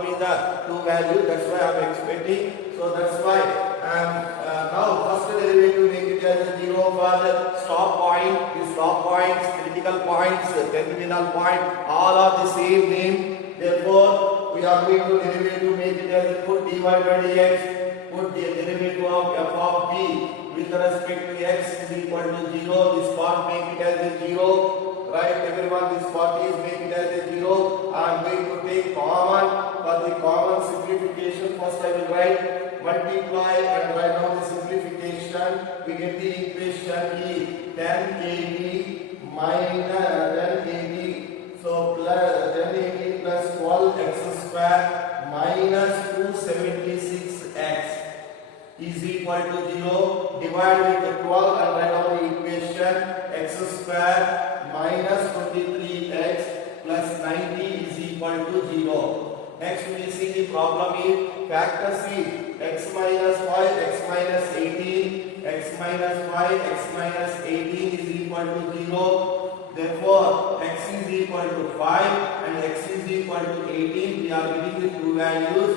problem is the two value. That's why I am expecting. So that's why now first derivative make it as a 0 for the stop point. The stop points, critical points, terminal point, all are the same name. Therefore, we are going to derivative make it as a put dy by dx. Put the derivative of f of b with respect to x is equal to 0. This part make it as a 0. Right, everyone, this part is make it as a 0. I am going to take common. For the common simplification, first I will write multiply and write down the simplification. We get the equation E 10ab minus 10ab. So plus 10ab plus 12x square minus 276x is equal to 0. Divide with the 12 and write down the equation x square minus 23x plus 90 is equal to 0. Next we will see the problem is factor C x minus 5 x minus 18 x minus 5 x minus 18 is equal to 0. Therefore x is equal to 5 and x is equal to 18. We are giving the two values.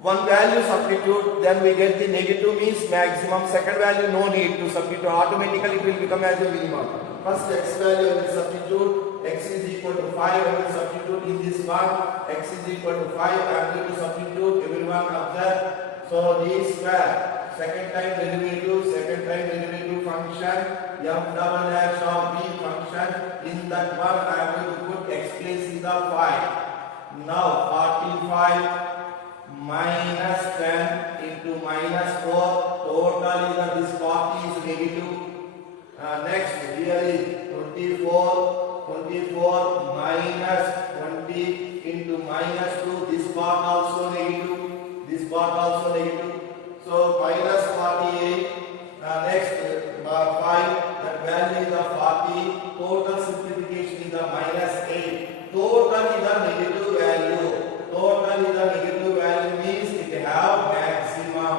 One value substitute, then we get the negative means maximum. Second value no need to substitute, automatically it will become as a minimum. First x value I will substitute, x is equal to 5, I will substitute in this one, x is equal to 5, I am going to substitute, everyone observe. So d square, second time derivative function, f double dash of b function, in that one I am going to put x place in the 5. Now 45 minus 10 into minus 4, totally this 40 is negative. Next here is 24 minus 20 into minus 2, this part also negative, so minus 48. Next 5, that value is the 40, total simplification is the minus 8, total is the negative value. Total is the negative value means it have maximum.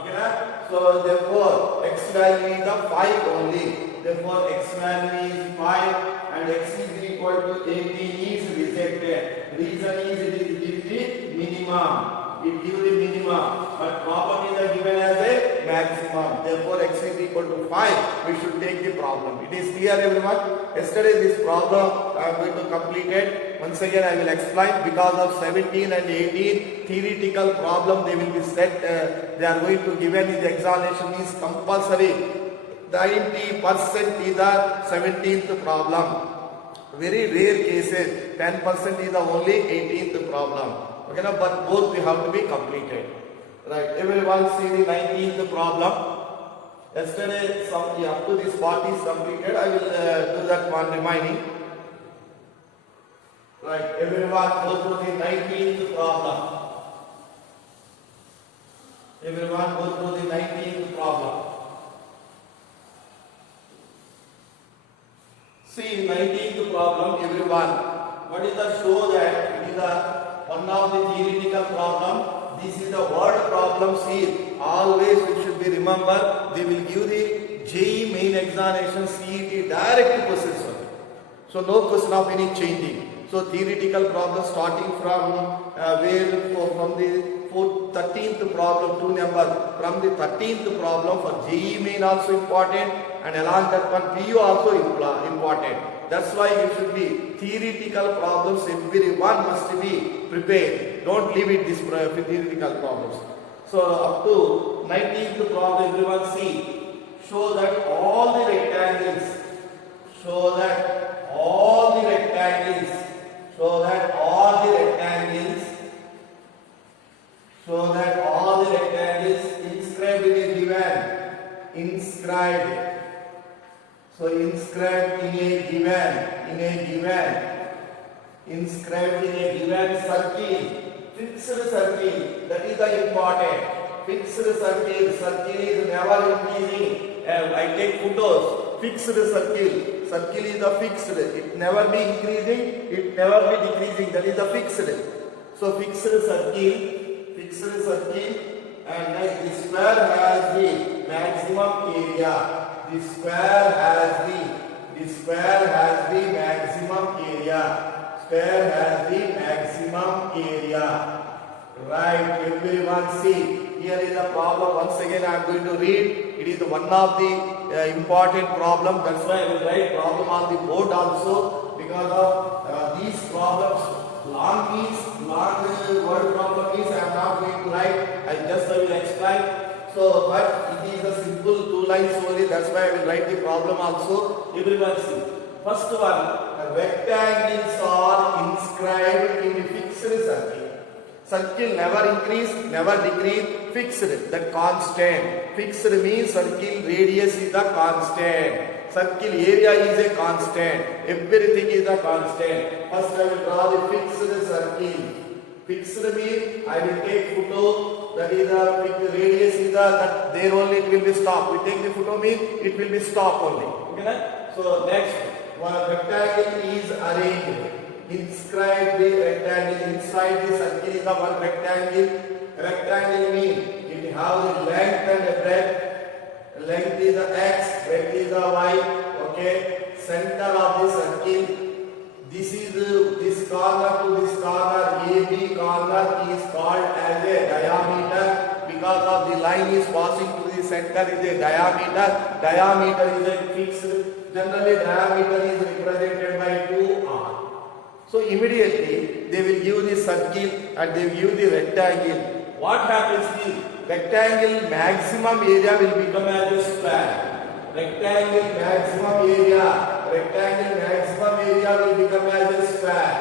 Okay na? So therefore x value is the 5 only. Therefore x value is 5 and x is equal to 18 is rejected. Reason is it gives the minimum. It gives the minimum, but problem is given as a maximum. Therefore x is equal to 5. We should take the problem. It is clear everyone? Yesterday this problem I am going to complete it. Once again I will explain. Because of 17 and 18 theoretical problem they will be set. They are going to given in the examination is compulsory. 90% is the 17th problem. Very rare cases. 10% is the only 18th problem. Okay, now, but both we have to be completed. Right. Everyone see the 19th problem. Yesterday, up to this part is completed. I will do that one remaining. Right. Everyone go through the 19th problem. Everyone go through the 19th problem. See 19th problem. Everyone. What is the show that it is the one of the theoretical problem. This is the word problem. See, always it should be remember. They will give the JEE main examination CET direct question. So no question of any changing. So theoretical problem starting from from the 13th problem to number. From the 13th problem for JEE main also important, and along that one PU also important. That's why you should be theoretical problems. Everyone must be prepared. Don't leave it this theoretical problems. So up to 19th problem, everyone see. Show that all the rectangles. Show that all the rectangles. Show that all the rectangles. Show that all the rectangles inscribed in a given. Inscribed. So inscribed in a given, inscribed in a given circle, fixed circle, that is the important. Fixed circle is never increasing. I take photos. Fixed circle is the fixed. It never be increasing, it never be decreasing. That is the fixed. So fixed circle, and the square has the maximum area. The square has the maximum area. Square has the maximum area. Right, everyone see. Here is a problem. Once again, I am going to read. It is one of the important problem. That's why I will write problem on the board also, because of these problems. Long word problem means I am not going to write. I will explain. So, but it is a simple 2 lines only. That's why I will write the problem also. Everyone see. First one, rectangles are inscribed in a fixed circle. Circle never increase, never decrease, fixed, that constant. Fixed means circle radius is a constant. Circle area is a constant. Everything is a constant. First I will draw the fixed circle. Fixed means I will take photo, that is the radius is that there only it will be stop. We take the photo means it will be stop only. Okay? So next one, rectangle is arranged. Inscribe the rectangle. Inside the circle is the one rectangle. Rectangle means it has the length and the breadth. Length is the x, breadth is the y. Okay. Center of the circle. This is this corner to this corner. AB corner is called as a diameter because of the line is passing to the center is a diameter. Diameter is a fixed. Generally, diameter is represented by 2r. So immediately they will give the circle and they will give the rectangle. What happens is rectangle maximum area will become as a square. Rectangle maximum area will become as a square.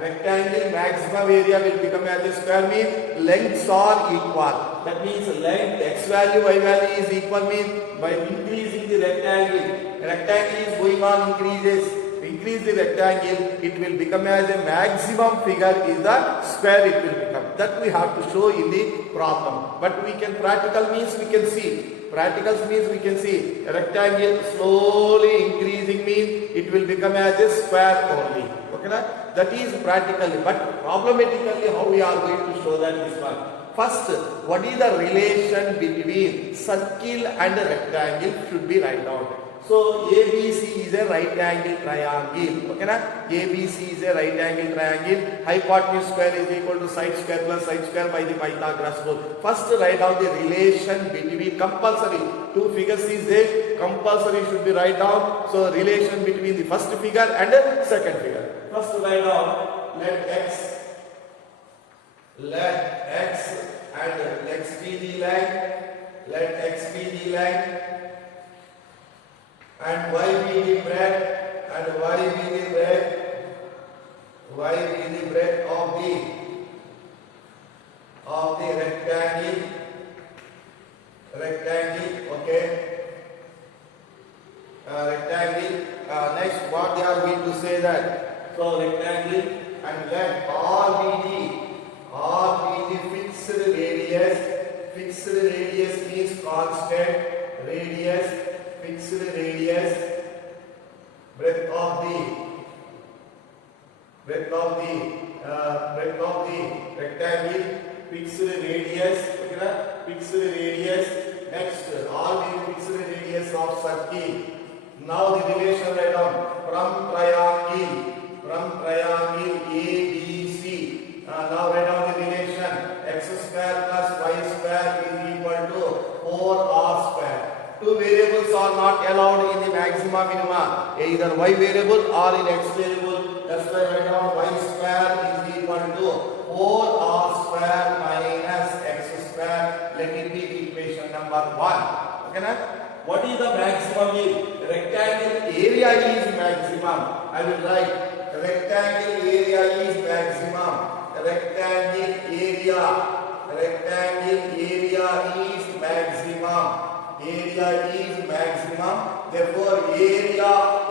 Rectangle maximum area will become as a square means lengths are equal. That means length x value y value is equal means by increasing the rectangle. Rectangle is going on increases. Increase the rectangle, it will become as a maximum figure is the square it will become. That we have to show in the problem. But we can, practical means we can see. Practicals means we can see rectangle slowly increasing means it will become as a square only. Okay, na? That is practically. But problematically how we are going to show that this one. First, what is the relation between circle and rectangle should be written down. So ABC is a right angle triangle. Okay, na? ABC is a right angle triangle. Hypotenuse square is equal to side square plus side square by the Pythagoras rule. First, write down the relation between compulsory. Two figures is there. Compulsory should be write down. So relation between the first figure and the second figure. First, write down. Let x and x be the line. Let x be the line. And y be the breadth, and y be the breadth of the rectangle, okay. Rectangle. Next, what they are going to say that? So rectangle, and let R be the fixed radius. Fixed radius means constant radius. Fixed radius, breadth of the rectangle, fixed radius, okay, fixed radius. Next, all the fixed radius of circle. Now the relation write down from triangle ABC. Now write down the relation x square plus y square is equal to 4r square. Two variables are not allowed in the maxima minima, either y variable or in x variable. That's why write down y square is equal to 4r square minus x square. Let it be the equation number 1. Okay, na? What is the maximum yield? Rectangle area is maximum. I will write rectangle area is maximum. Rectangle area is maximum. Area is maximum. Therefore, area of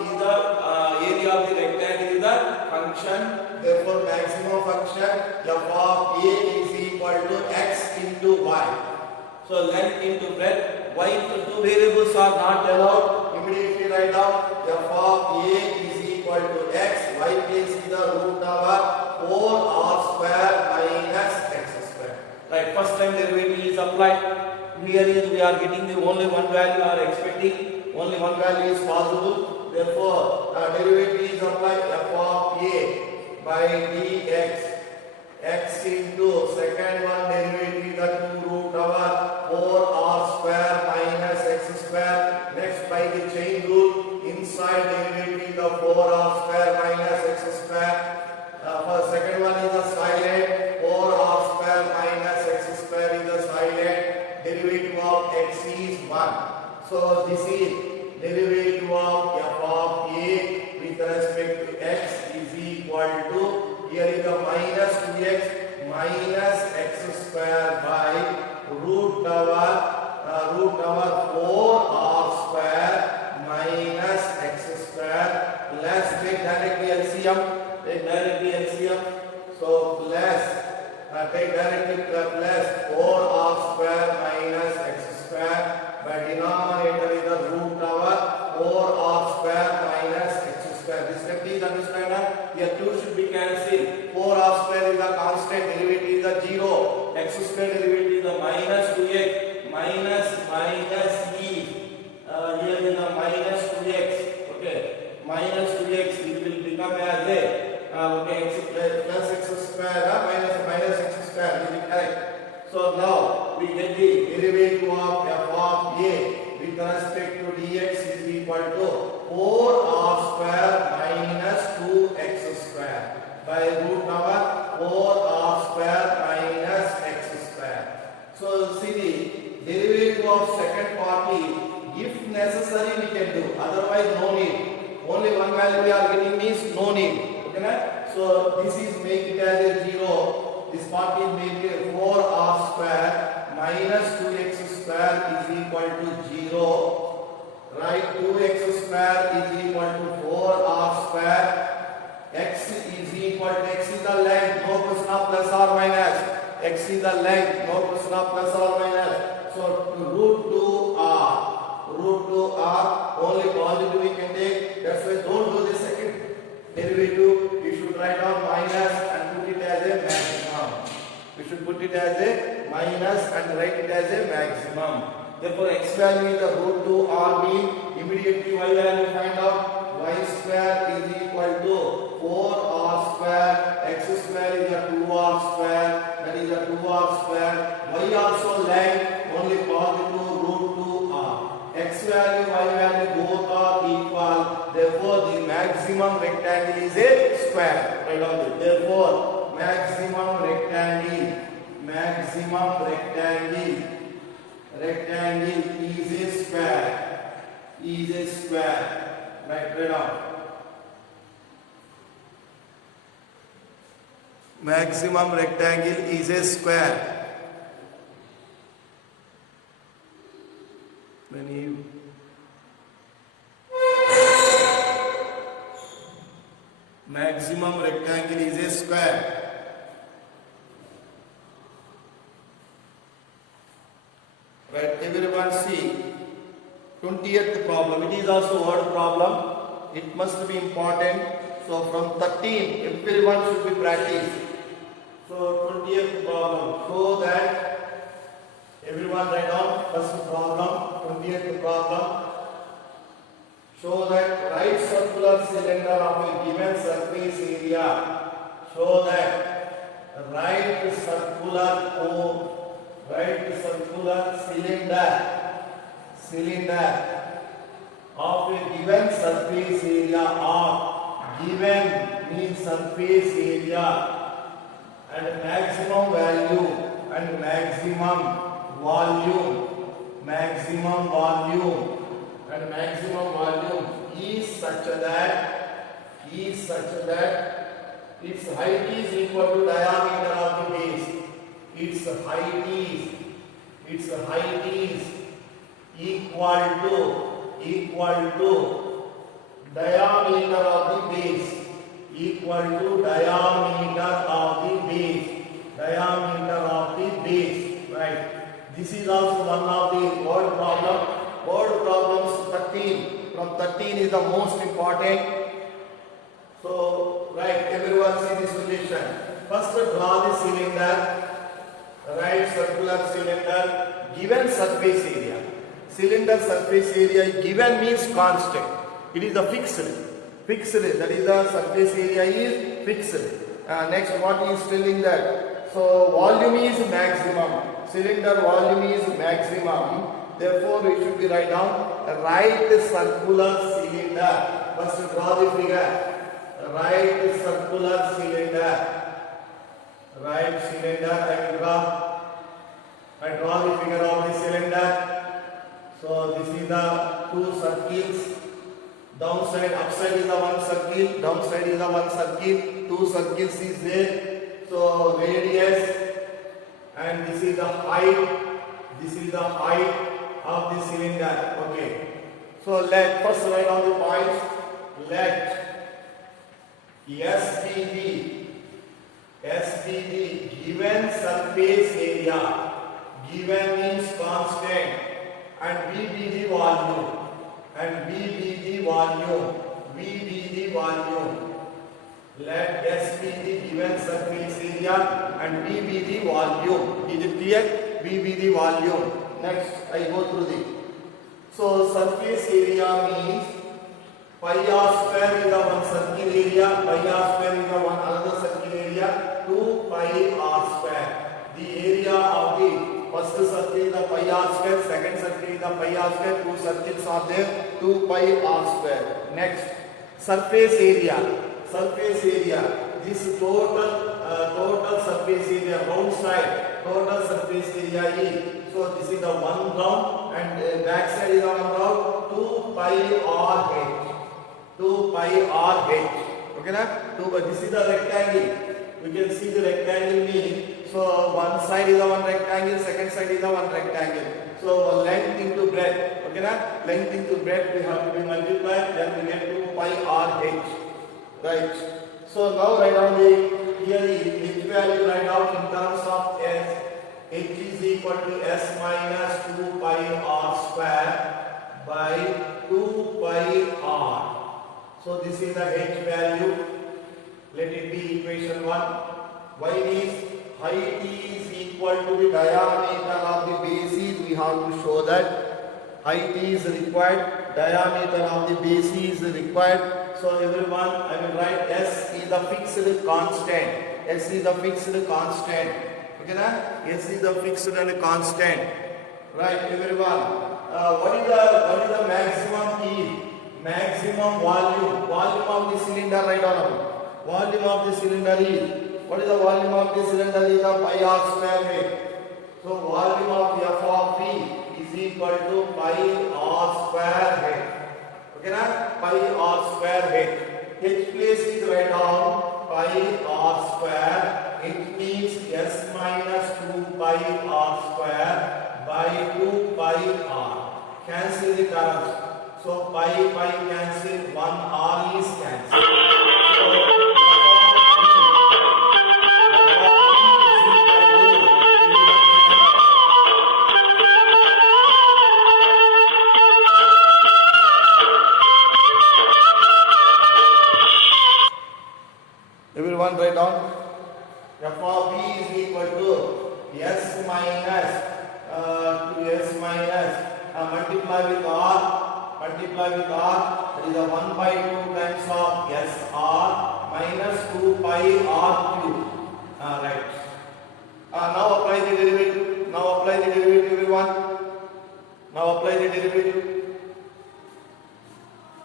the rectangle is the function. Therefore, maximum function f of a is equal to x into y. So, length into breadth. Y two variables are not allowed. Immediately write down f of a is equal to x. Y place is the root over 4r square minus x square. Right. First time derivative is applied. Here is we are getting the only one value are expecting, only one value is possible. Therefore, derivative is applied f of a by dx into second one derivative the 2 root over 4r square minus x square. Next by the chain rule, inside derivative the 4r square minus x square. For second one is the silent, 4r square minus x square is the silent. Derivative of x is 1. So this is derivative of f of a with respect to x is equal to, here is the minus 2x minus x square by root over 4r square minus x square. Let's take directly LCM. So plus take directly plus 4r square minus x square by denominator is the root over 4r square minus x square. This step is understand. Here 2 should be cancelled. 4r square is the constant, derivative is the 0. X square derivative is the minus 2x minus e. Here is the minus 2x. Okay, minus 2x it will become as a x plus x square minus x square. Is it correct? So now we get the derivative of f of a with respect to dx is equal to 4r square minus 2x square by root over 4r square minus x square. So see the derivative of second party, if necessary we can do, otherwise no need. Only one value we are getting means no need. Okay, na? So this is make it as a 0. This part is make it 4r square minus 2x square is equal to 0. Right, 2x square is equal to 4r square. X is equal to, x is the length, no question of plus or minus. X is the length, no question of plus or minus. So root 2r, only positive we can take. That's why don't do the second derivative. We should write down minus and put it as a maximum. We should put it as a minus and write it as a maximum. Therefore, x value is the root 2r mean. Immediately y value find out. Y square is equal to 4r square. X square is a 2r square. That is a 2r square. Y also length, only positive root 2r. X value, y value both are equal. Therefore, the maximum rectangle is a square. Right on it. Therefore, maximum rectangle is a square. Right on. Maximum rectangle is a square. Maximum rectangle is a square. Right, everyone see 20th problem. It is also word problem. It must be important. So from 13, everyone should be practiced. So 20th problem. So that everyone write down first problem, 20th problem. Show that right circular cylinder of a given surface area. Show that right circular cylinder of a given surface area of, given means surface area, and maximum value and maximum volume and maximum volume is such that its height is equal to diameter of the base. Its height is equal to diameter of the base. Right. This is also one of the word problem. Word problems 13. From 13 is the most important. So, right, everyone see the solution. First draw the cylinder. Right circular cylinder, given surface area. Cylinder surface area given means constant. It is a fixed. That is the surface area is fixed. Next, what is telling that So volume is maximum. Cylinder volume is maximum. Therefore, we should be write down right circular cylinder. First draw the figure. Right circular cylinder. Right cylinder. I draw the figure of the cylinder. So this is the two circles. Downside, upside is the one circle. Downside is the one circle. Two circles is there. So radius, and this is the height. This is the height of the cylinder. Okay. So let first write down the points. Let SBD given surface area, given means constant, and VB the volume, and VB the volume. Let S be the given surface area and V be the volume. Is it clear? V be the volume. Next, I go through the. So surface area means pi r square is the one circle area, pi r square is the one another circle area, 2 pi r square. The area of the first circle is the pi r square, second circle is the pi r square, two circles are there, 2 pi r square. Next, surface area. Surface area. This total surface area, round side, total surface area is. So this is the one round, and back side is the one round. 2 pi r h. 2 pi r h. Okay na? This is the rectangle. We can see the rectangle mean. So one side is the one rectangle, second side is the one rectangle. So length into breadth. Okay na? Length into breadth we have to be multiplied. Then we get 2 pi r h. Right. So now write down the here the h value write down in terms of s. H is equal to s minus 2 pi r square by 2 pi r. So this is the h value. Let it be equation 1. Y is height is equal to the diameter of the bases. We have to show that height is required, diameter of the base is required. So everyone, I will write S is the fixed constant. S is the fixed constant. Okay na? S is the fixed and constant. Right, everyone. What is the maximum is? Maximum volume. Volume of the cylinder, right on. Volume of the cylinder is. What is the volume of the cylinder? Is the pi r square h. So volume of f of V is equal to pi r square h. Okay na? Pi r square h. H place is write down pi r square. It means s minus 2 pi r square by 2 pi r. Cancel the terms. So pi cancel, 1 r is cancelled. So everyone write down f of v is equal to s minus multiply with r, that is a 1 by 2 times of s r minus 2 pi r cube. Right. Now apply the derivative. Everyone. Now apply the derivative.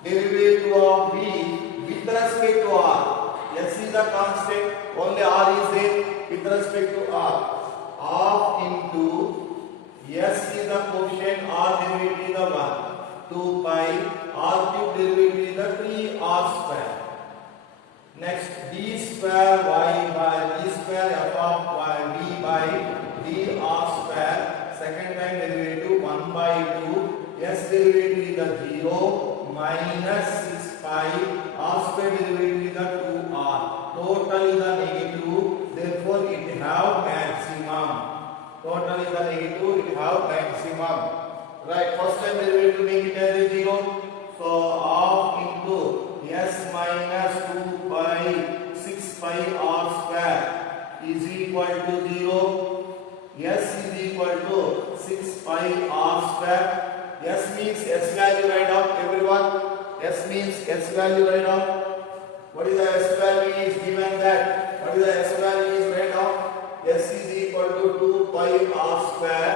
Derivative of v with respect to r. S is the constant, only r is there with respect to r. Half into S is the quotient, r derivative is the 1. 2 pi, r cube derivative is the 3r square. Next, d square y by d square f of y v by dr square. Second time derivative 1 by 2. S derivative is the 0 minus 6 pi. R square derivative is the 2r. Total is the negative. Therefore, it have maximum. Total is the negative. It have maximum. Right. First time derivative make it as a 0. So half into s minus 2 pi 6 pi r square is equal to 0. S is equal to 6 pi r square. S means S value write down, everyone. S means S value write down. What is the S value is given that? What is the S value is write down? S pi r square,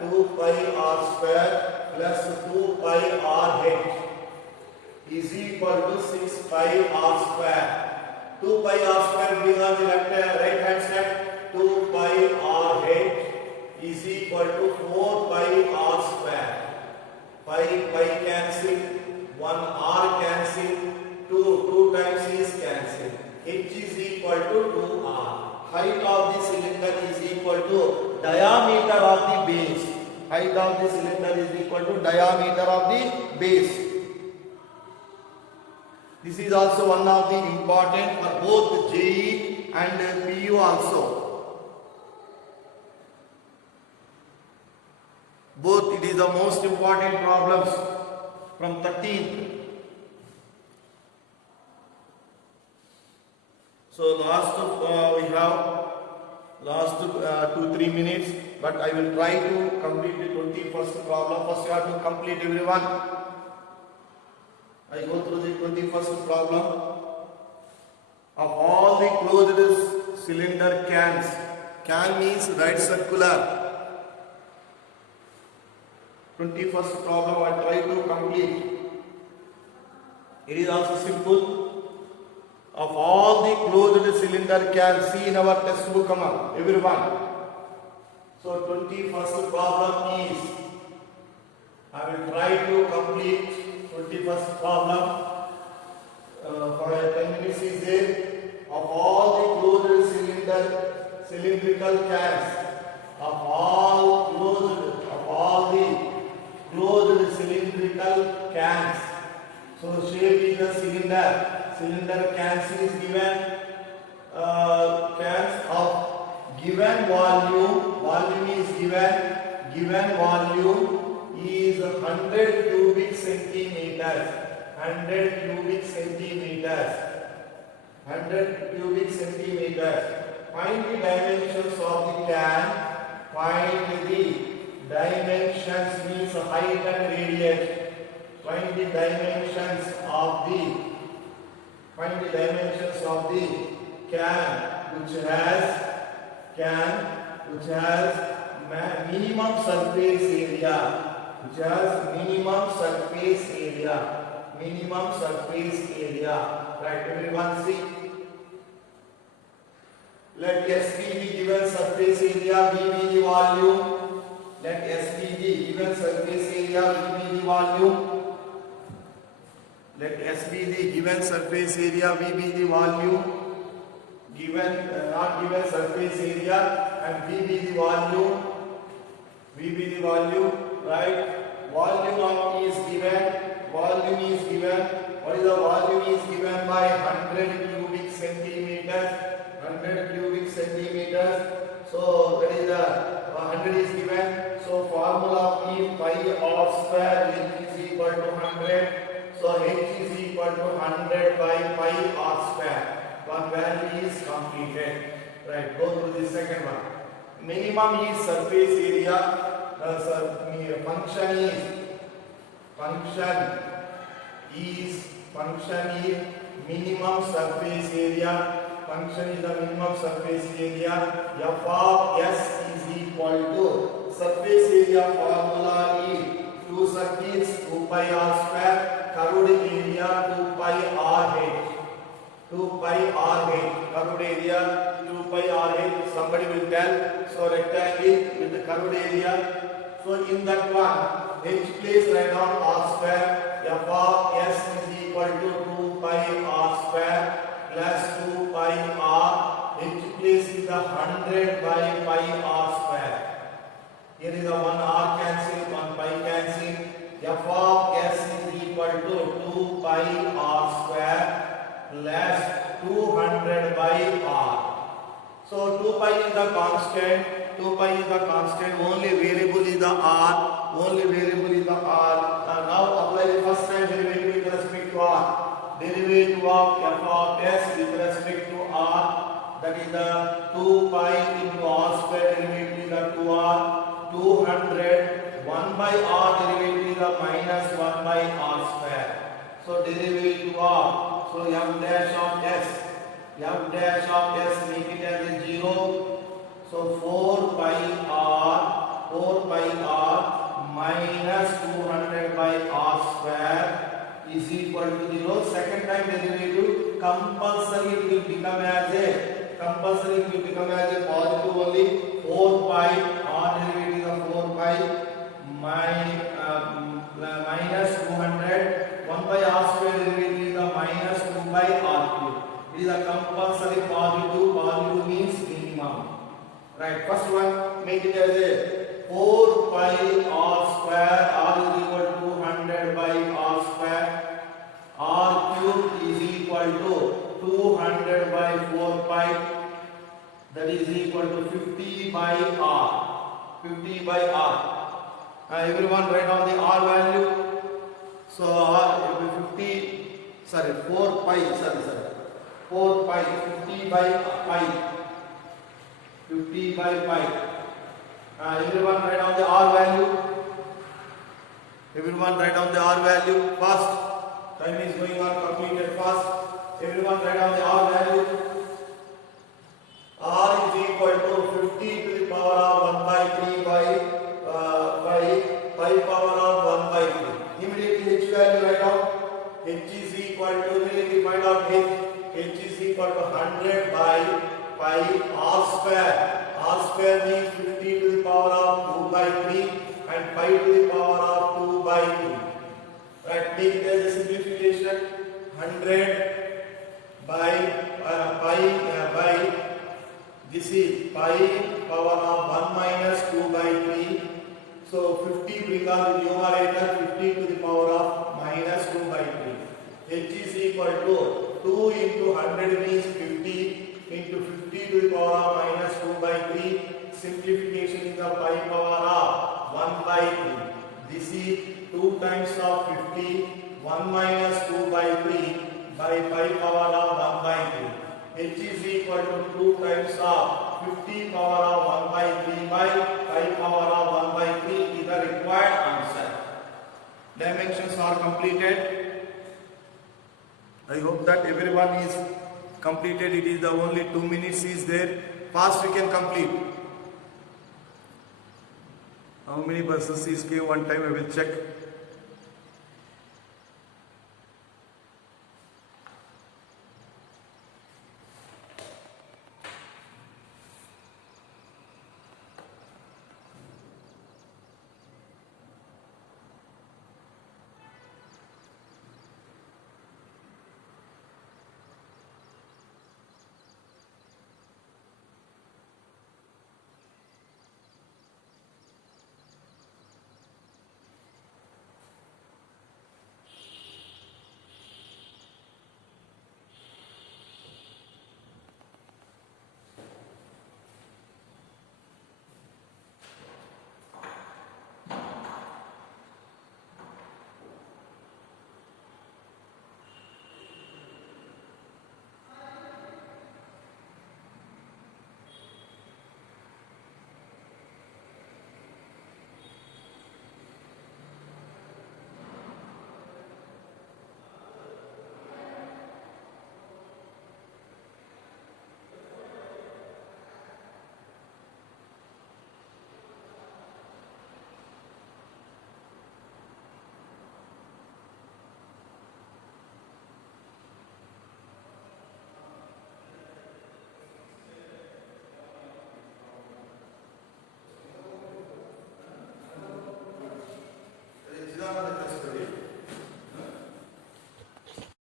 2 pi r square plus 2 pi r h is equal to 6 pi r square. 2 pi r square bring on the right hand side. 2 pi r h is equal to 4 pi r square. Pi cancel, 1 r cancel, 2 times is cancel. H is equal to 2r. Height of the cylinder is equal to diameter of the base. Height of the cylinder is equal to diameter of the base. This is also one of the important for both JEE and PU also. Both it is the most important problems from 13th. So we have last 2-3 minutes, but I will try to complete the 21st problem. First you have to complete everyone. I go through the 21st problem. Of all the closed cylinder cans, can means right circular. 21st problem I try to complete. It is also simple. Of all the closed cylinder cans, see in our textbook, come on, everyone. So 21st problem is, I will try to complete 21st problem for 10 minutes is there. Of all the closed cylindrical cans, of all the closed cylindrical cans. So shape is the cylinder. Cylinder cans is given, cans of given volume is given volume is 100 cubic centimeters, 100 cubic centimeters. Find the dimensions of the can. Find the dimensions means height and radius. Find the dimensions of the can which has minimum surface area. Right, everyone see. Let S be the given surface area, V be the volume. Let S be the given surface area, V be the volume. Let S be the given surface area, V be the volume. Not given surface area, and V be the volume. Right? Volume is given. What is the volume is given by 100 cubic centimeters. 100 cubic centimeters. So that is the 100 is given. So formula is pi r square, which is equal to 100. So H is equal to 100 by pi r square. One value is completed. Right, go to the second one. Minimum is surface area. Function is minimum surface area. Function is the minimum surface area. F of S is equal to surface area formula is 2 circles 2 pi r square. Curved area 2 pi r h. Curved area 2 pi r h. Somebody will tell. So rectangle with the curved area. So in that one, H place write down r square. F of S is equal to 2 pi r square plus 2 pi r. H place is the 100 by pi r square. Here is the 1 r cancel, 1 pi cancel. F of S is equal to 2 pi r square plus 200 by r. So 2 pi is the constant. 2 pi is the constant. Only variable is the r. Now apply the first time derivative with respect to r. Derivative of f of s with respect to r. That is the 2 pi into r square derivative is the 2r. 200. 1 by r derivative is the minus 1 by r square. So derivative of, so f dash of s make it as a 0. So 4 pi r compulsory it will become as a positive only. 4 pi r derivative of 4 pi minus 200 1 by r square derivative of minus 2 by r cube. It is a compulsory positive means minimum. Right, first one make it as a 4 pi r square, r is equal to 200 by r square, r cube is equal to 200 by 4 pi, that is equal to 50 by r. 50 by r. Everyone write down the r value. So r will be 4 pi, 4 pi, 50 by pi. 50 by pi. Everyone write down the r value. Fast. Time is going on. Completed fast. Everyone write down the r value. R is equal to 50 to the power of 1 by 3 by pi power of 1 by 3. Immediately h value write down. H is equal to, immediately find out h. H is equal to 100 by pi r square. R square means 50 to the power of 2 by 3 and pi to the power of 2 by 2. Right, make it as a simplification. 100 by by this is pi power of 1 minus 2 by 3. So 50 bring on the numerator, 50 to the power of minus 2 by 3. H is equal to 2 into 100 means 50 into 50 to the power of minus 2 by 3. Simplification is the pi power of 1 by 2. This is 2 times of 50, 1 minus 2 by 3 by pi power of 1 by 3. H is equal to 2 times of 50 power of 1 by 3 by pi power of 1 by 3 is the required answer. Dimensions are completed. I hope that everyone is completed. It is the only 2 minutes is there. Fast we can complete. How many buses is came one time I will check.